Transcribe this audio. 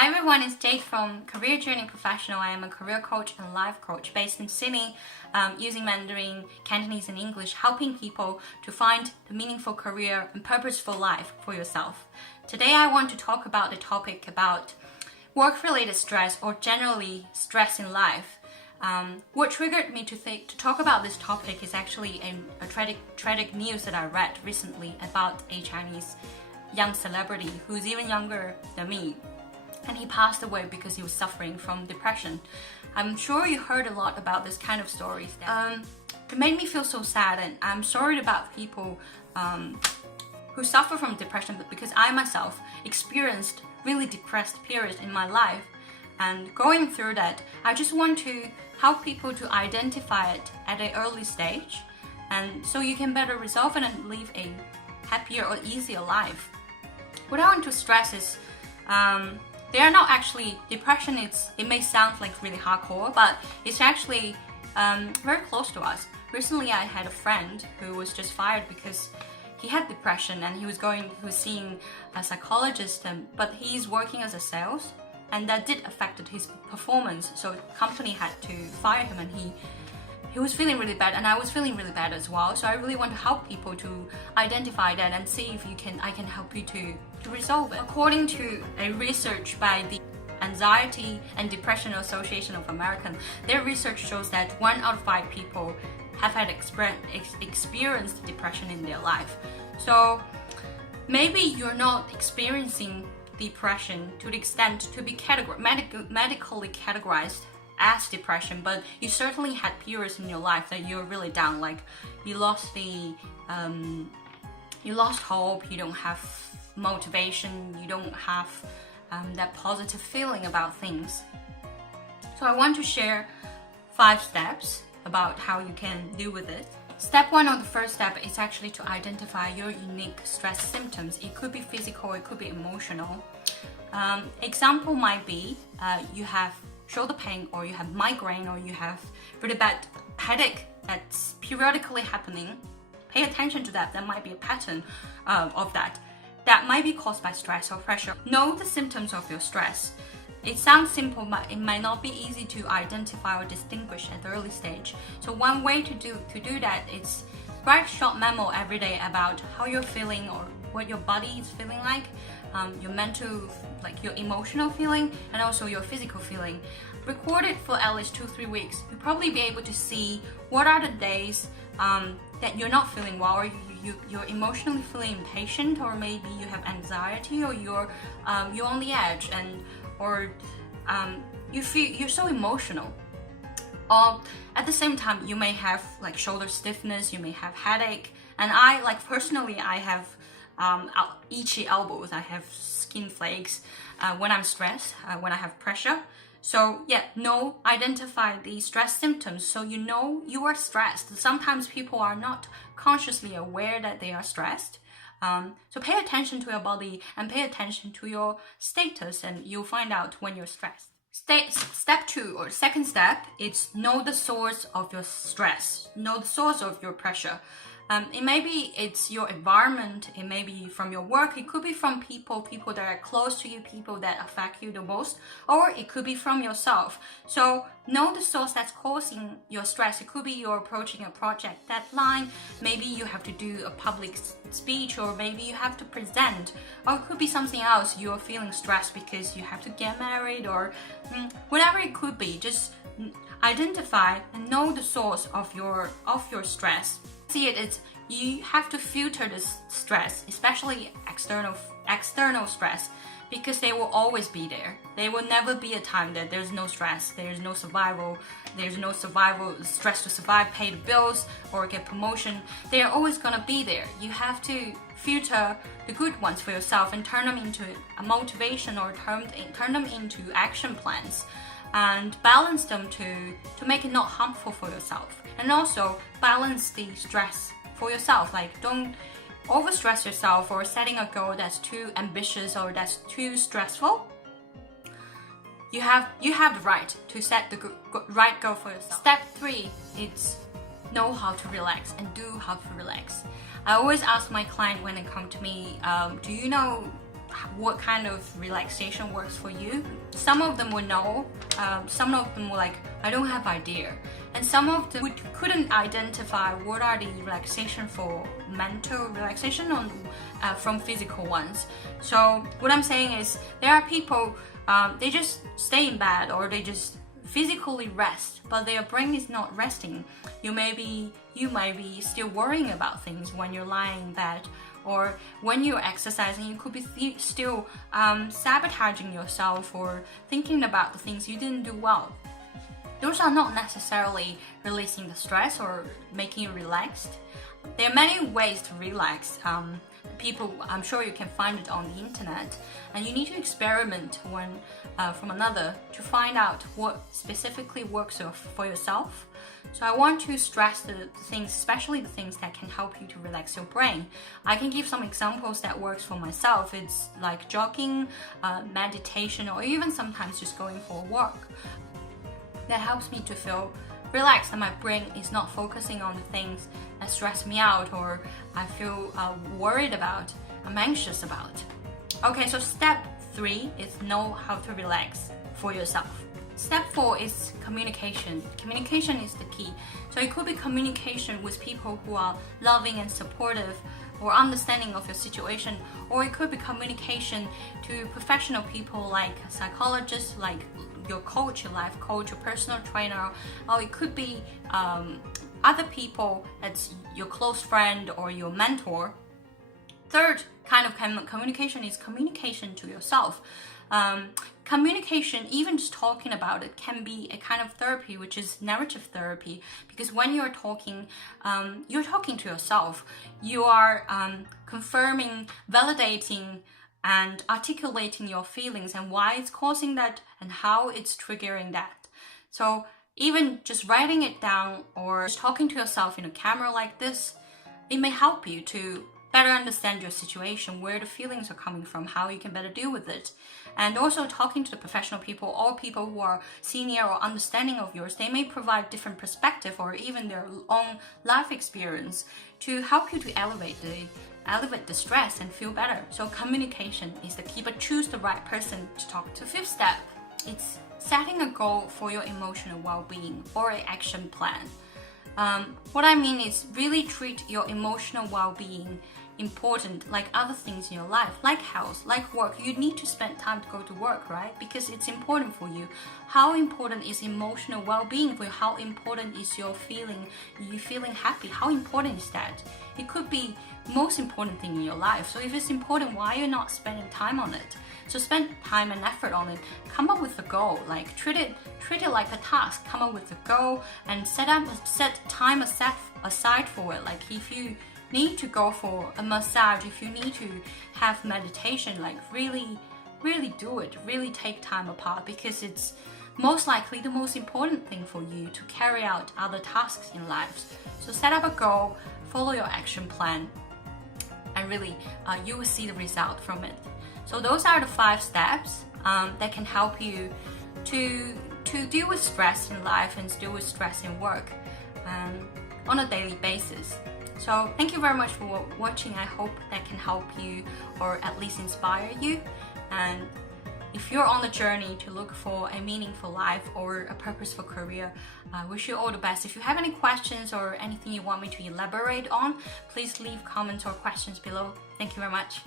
Hi everyone, it's Jade from Career Journey Professional. I am a career coach and life coach based in Sydney, using Mandarin, Cantonese and English, helping people to find the meaningful career and purposeful life for yourself. Today I want to talk about the topic about work-related stress or generally stress in life. What triggered me to talk about this topic is actually a tragic news that I read recently about a Chinese young celebrity who's even younger than me. And he passed away because he was suffering from depression. I'm sure you heard a lot about this kind of stories. It made me feel so sad, and I'm sorry about people who suffer from depression, but because I myself experienced really depressed periods in my life, and going through that, I just want to help people to identify it at an early stage, and so you can better resolve it and live a happier or easier life. What I want to stress is they are not actually depression. It may sound like really hardcore, but it's actually very close to us. Recently, I had a friend who was just fired because he had depression, and he was seeing a psychologist, but he's working as a sales, and that did affected his performance. So the company had to fire him, and he was feeling really bad, and I was feeling really bad as well. So I really want to help people to identify that and see if I can help you to resolve it. According to a research by the Anxiety and Depression Association of America, their research shows that 1 out of 5 people have had experienced depression in their life. So maybe you're not experiencing depression to the extent to be medically categorized as depression, but you certainly had periods in your life that you're really down, like you lost hope, you don't have motivation, you don't have that positive feeling about things. So I want to share 5 steps about how you can deal with it. Step 1, or the first step, is actually to identify your unique stress symptoms. It could be physical, it could be emotional. Example might be you have shoulder pain, or you have migraine, or you have really bad headache that's periodically happening. Pay attention to that. There might be a pattern of that might be caused by stress or pressure. Know the symptoms of your stress. It sounds simple, but it might not be easy to identify or distinguish at the early stage. So one way to do that is write a short memo every day about how you're feeling or what your body is feeling like, your mental, like your emotional feeling, and also your physical feeling. Record it for at least 2-3 weeks. You'll probably be able to see what are the days that you're not feeling well, or you're emotionally feeling impatient, or maybe you have anxiety, or you're on the edge, or you feel you're so emotional. Or at the same time, you may have like shoulder stiffness, you may have headache, and I have itchy elbows, I have skin flakes when I'm stressed, when I have pressure. So yeah, identify the stress symptoms so you know you are stressed. Sometimes people are not consciously aware that they are stressed. So pay attention to your body and pay attention to your status, and you'll find out when you're stressed. Step 2, or second step, is know the source of your stress. Know the source of your pressure. It may be it's your environment, it may be from your work, it could be from people that are close to you, people that affect you the most, or it could be from yourself. So know the source that's causing your stress. It could be you're approaching a project deadline, maybe you have to do a public speech, or maybe you have to present, or it could be something else. You're feeling stressed because you have to get married, or whatever it could be. Just identify and know the source of your stress. See it, you have to filter this stress, especially external stress, because they will always be there. There will never be a time that there's no stress, there's no survival stress to survive, pay the bills, or get promotion. They are always gonna be there. You have to filter the good ones for yourself and turn them into a motivation, or turn them into action plans, and balance them to make it not harmful for yourself. And also balance the stress for yourself. Like, don't overstress yourself or setting a goal that's too ambitious or that's too stressful. You have the right to set the right goal for yourself. Step 3 is know how to relax and do how to relax. I always ask my client when they come to me, do what kind of relaxation works for you. Some of them will know, some of them will like, I don't have idea. And some of them couldn't identify what are the relaxation for mental relaxation from physical ones. So what I'm saying is there are people, they just stay in bed or they just physically rest, but their brain is not resting. You might be still worrying about things when you're lying in bed, or when you're exercising, you could be still sabotaging yourself or thinking about the things you didn't do well. Those are not necessarily releasing the stress or making you relaxed. There are many ways to relax. People, I'm sure you can find it on the internet, and you need to experiment one from another to find out what specifically works for yourself. So I want to stress the things, especially the things that can help you to relax your brain. I can give some examples that works for myself. It's like jogging, meditation, or even sometimes just going for a walk. That helps me to feel relaxed and my brain is not focusing on the things that stress me out or I feel worried about, I'm anxious about. Okay, so step 3 is know how to relax for yourself. Step 4 is communication. Communication is the key. So it could be communication with people who are loving and supportive or understanding of your situation, or it could be communication to professional people like psychologists, like your coach, your life coach, your personal trainer, or it could be other people that's your close friend or your mentor. Third kind of communication is communication to yourself. Communication, even just talking about it, can be a kind of therapy, which is narrative therapy, because when you're talking to yourself. You are confirming, validating, and articulating your feelings and why it's causing that and how it's triggering that. So even just writing it down or just talking to yourself in a camera like this, it may help you to better understand your situation, where the feelings are coming from, how you can better deal with it. And also talking to the professional people or people who are senior or understanding of yours, they may provide different perspective or even their own life experience to help you to elevate the stress and feel better. So communication is the key, but choose the right person to talk to. 5th step, it's setting a goal for your emotional well-being or an action plan. What I mean is really treat your emotional well-being important like other things in your life, like health, like work. You need to spend time to go to work, right? Because it's important for you. How important is emotional well-being for you? How important is you feeling happy? How important is that? It could be most important thing in your life. So if it's important, why are you not spending time on it? So spend time and effort on it. Come up with a goal, like treat it like a task. Come up with a goal and set time aside for it. Like if you need to go for a massage, if you need to have meditation, like really do it. Really take time apart, because it's most likely the most important thing for you to carry out other tasks in life. So set up a goal, follow your action plan, and really you will see the result from it. So those are the 5 steps that can help you to deal with stress in life and deal with stress in work on a daily basis. So thank you very much for watching. I hope that can help you or at least inspire you. And if you're on the journey to look for a meaningful life or a purposeful career, I wish you all the best. If you have any questions or anything you want me to elaborate on, please leave comments or questions below. Thank you very much.